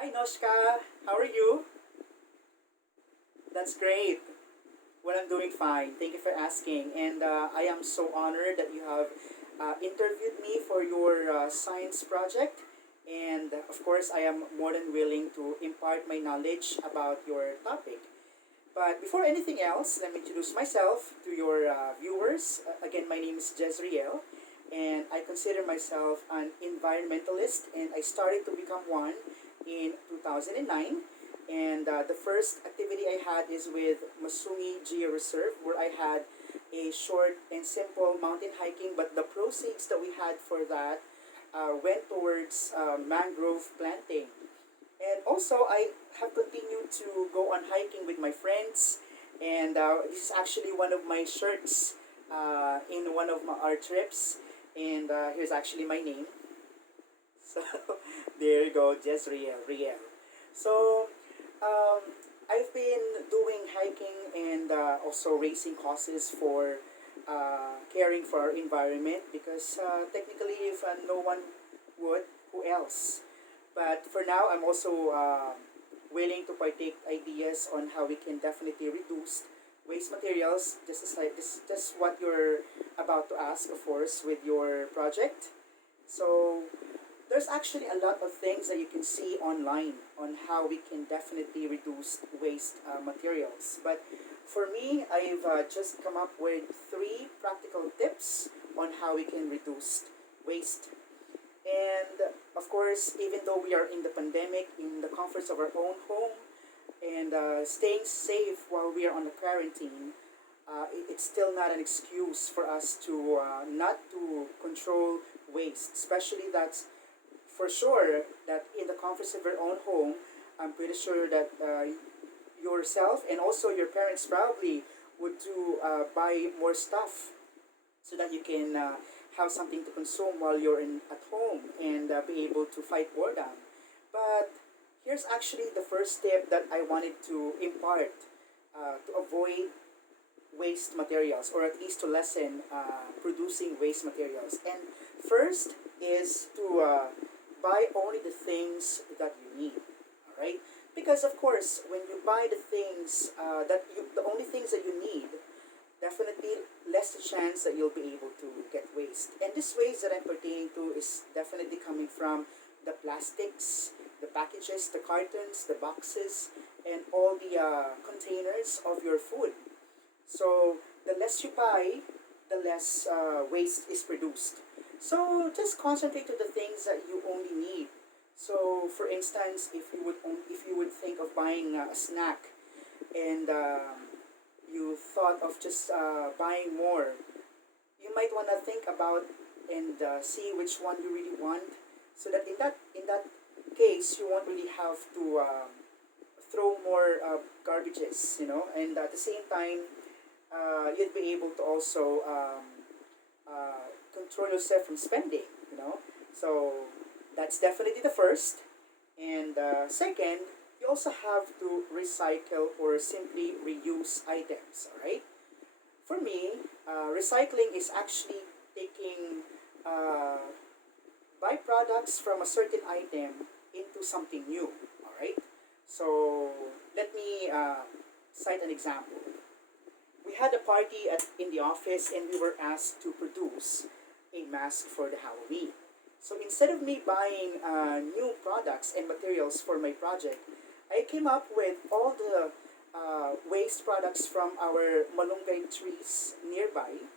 Hi Noshka, how are you? That's great. Well, I'm doing fine. Thank you for asking. And I am so honored that you have interviewed me for your science project. And of course, I am more than willing to impart my knowledge about your topic. But before anything else, let me introduce myself to your viewers. Again, my name is Jezreel, and I consider myself an environmentalist, and I started to become one in 2009. And the first activity I had is with Masungi Geo Reserve, where I had a short and simple mountain hiking, but the proceeds that we had for that went towards mangrove planting. And also, I have continued to go on hiking with my friends. And this is actually one of my shirts in one of our trips. And here's actually my name. So there you go, just real. So um, I've been doing hiking and also raising causes for caring for our environment because technically, if no one would, who else? But for now, I'm also willing to partake ideas on how we can definitely reduce waste materials. Just what you're about to ask, of course, with your project. So there's actually a lot of things that you can see online on how we can definitely reduce waste materials. But for me, I've just come up with three practical tips on how we can reduce waste. And of course, even though we are in the pandemic, in the comforts of our own home, and staying safe while we are on the quarantine, it's still not an excuse for us to not to control waste. Especially that's for sure that in the comforts of your own home, I'm pretty sure that yourself and also your parents probably would do buy more stuff so that you can have something to consume while you're at home and be able to fight boredom. But here's actually the first tip that I wanted to impart to avoid waste materials, or at least to lessen producing waste materials. And first is to buy only the things that you need. All right, because of course, when you buy the things the only things that you need, definitely less the chance that you'll be able to get waste. And this waste that I'm pertaining to is definitely coming from the plastics, the packages, the cartons, the boxes, and all the containers of your food. So the less you buy, the less waste is produced. So just concentrate to the things that you only need. So for instance, if you would think of buying a snack and you thought of just buying more, you might want to think about and see which one you really want, so that in that case you won't really have to throw more garbages, and at the same time you'd be able to also control yourself from spending, So that's definitely the first. And second, you also have to recycle or simply reuse items, all right? For me, recycling is actually taking uh, byproducts from a certain item into something new, all right? So let me cite an example. We had a party in the office and we were asked to produce a mask for the Halloween. So instead of me buying new products and materials for my project, I came up with all the waste products from our malunggay trees nearby,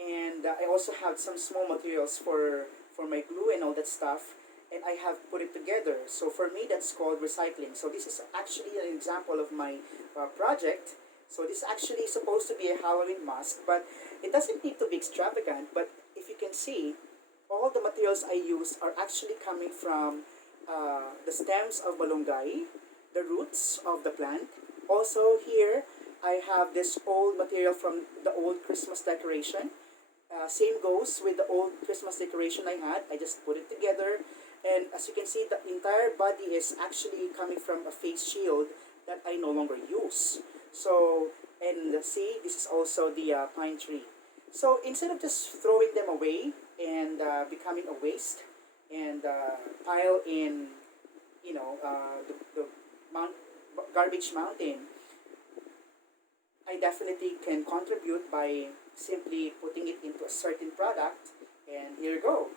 and I also have some small materials for my glue and all that stuff, and I have put it together. So for me, that's called recycling. So this is actually an example of my project. So this is actually supposed to be a Halloween mask, but it doesn't need to be extravagant. But if you can see, all the materials I use are actually coming from the stems of malunggay, the roots of the plant. Also here, I have this old material from the old Christmas decoration. Same goes with the old Christmas decoration I had. I just put it together. And as you can see, the entire body is actually coming from a face shield that I no longer use. So, and see, this is also the pine tree. So instead of just throwing them away and becoming a waste and pile in the mount, garbage mountain, I definitely can contribute by simply putting it into a certain product, and here you go.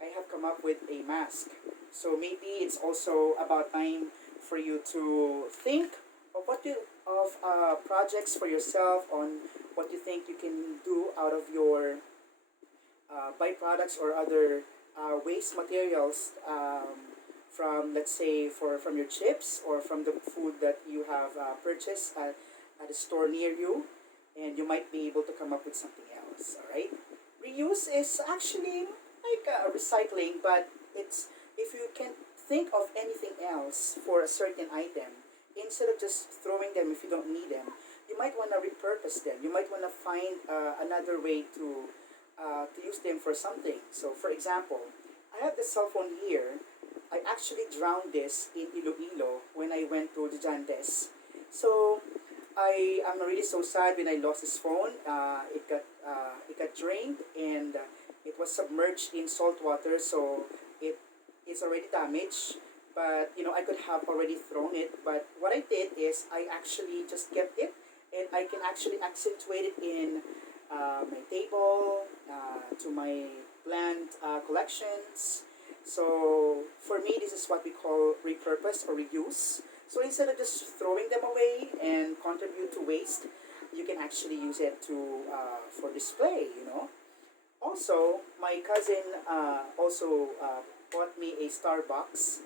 I have come up with a mask. So maybe it's also about time for you to think of projects for yourself on what you think you can do out of your byproducts or other waste materials, from, let's say, from your chips or from the food that you have purchased at a store near you, and you might be able to come up with something else. All right, reuse is actually like recycling, but it's, if you can think of anything else for a certain item, instead of just throwing them if you don't need them, you might want to repurpose them. You might want to find another way to use them for something. So, for example, I have this cell phone here. I actually drowned this in Iloilo when I went to Gigantes. So, I am really so sad when I lost this phone. It got drained, and it was submerged in salt water, so it is already damaged. But I could have already thrown it. But what I did is I actually just kept it, and I can actually accentuate it in my table, to my plant collections. So for me, this is what we call repurpose or reuse. So instead of just throwing them away and contribute to waste, you can actually use it to for display. Also, my cousin also bought me a Starbucks,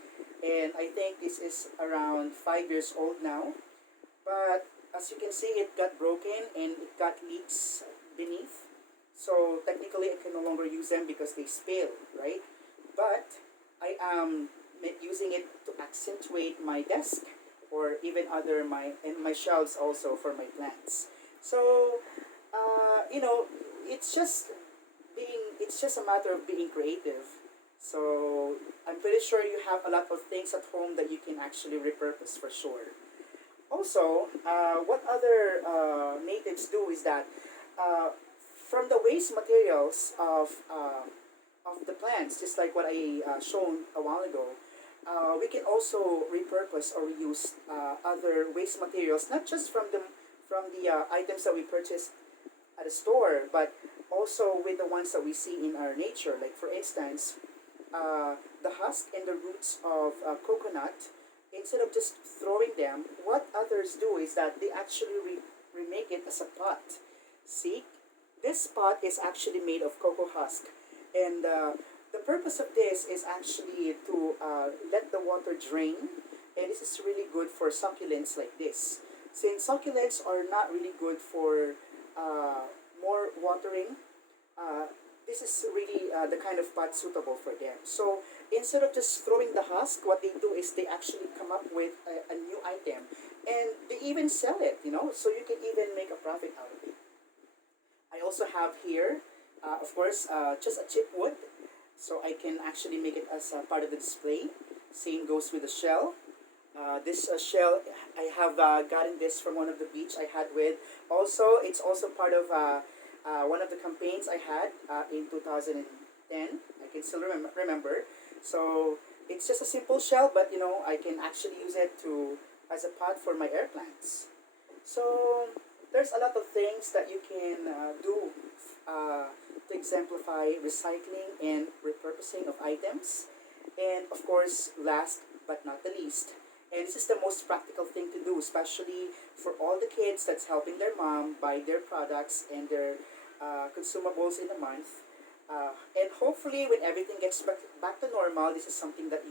and I think this is around 5 years old now. But as you can see, it got broken and it got leaks beneath. So technically, I can no longer use them because they spill, right? But I am using it to accentuate my desk, or even other my shelves also for my plants. So it's just it's just a matter of being creative. So I'm pretty sure you have a lot of things at home that you can actually repurpose for sure. Also, what other natives do is that, uh, from the waste materials of the plants, just like what I shown a while ago, we can also repurpose or reuse other waste materials, not just from the items that we purchase at a store, but also with the ones that we see in our nature. Like for instance, the husk and the roots of coconut. Instead of just throwing them, what others do is that they actually remake it as a pot. See, this pot is actually made of cocoa husk, and the purpose of this is actually to let the water drain, and this is really good for succulents like this. Since succulents are not really good for more watering, uh, this is really the kind of pot suitable for them. So instead of just throwing the husk, what they do is they actually come up with a new item, and they even sell it. So you can even make a profit out of it. I also have here, of course, just a chip wood, so I can actually make it as a part of the display. Same goes with the shell. This shell, I have gotten this from one of the beach I had with. Also, it's also part of one of the campaigns I had in 2010. I can still remember. So it's just a simple shell, but I can actually use it to as a pot for my air plants. So there's a lot of things that you can do to exemplify recycling and repurposing of items. And of course, last but not the least, and this is the most practical thing to do, especially for all the kids that's helping their mom buy their products and their consumables in a month. And hopefully, when everything gets back to normal, this is something that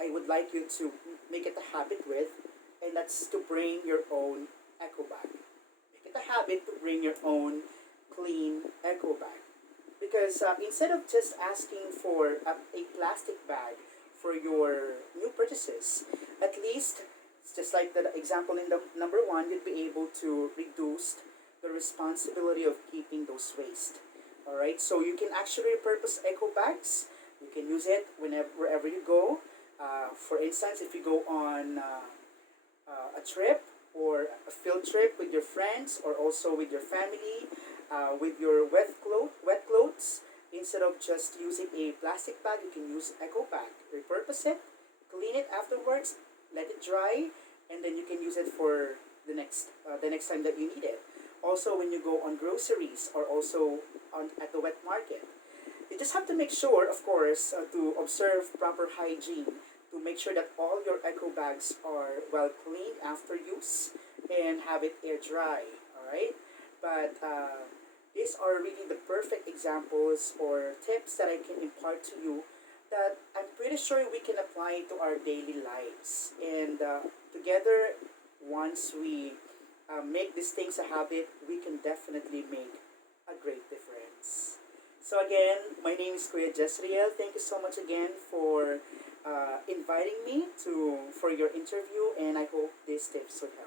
I would like you to make it a habit with, and that's to bring your own eco bag. Make it a habit to bring your own clean eco bag. Because instead of just asking for a plastic bag for your new purchases, at least, just like the example in the number one, you'd be able to reduce the responsibility of keeping those waste. All right, so you can actually repurpose eco bags. You can use it wherever you go. For instance, if you go on a trip or a field trip with your friends or also with your family, with your wet clothes, instead of just using a plastic bag, you can use eco bag. Repurpose it, clean clean it afterwards, let it dry, and then you can use it for the next time that you need it. Also, when you go on groceries or also on at the wet market, you just have to make sure, of course, to observe proper hygiene, to make sure that all your eco bags are well cleaned after use and have it air dry. All right, but these are really the perfect examples or tips that I can impart to you that I'm pretty sure we can apply to our daily lives. And together, once we make these things a habit, we can definitely make a great difference. So again, my name is Kuya Jezreel. Thank you so much again for inviting me to for your interview, and I hope these tips would help.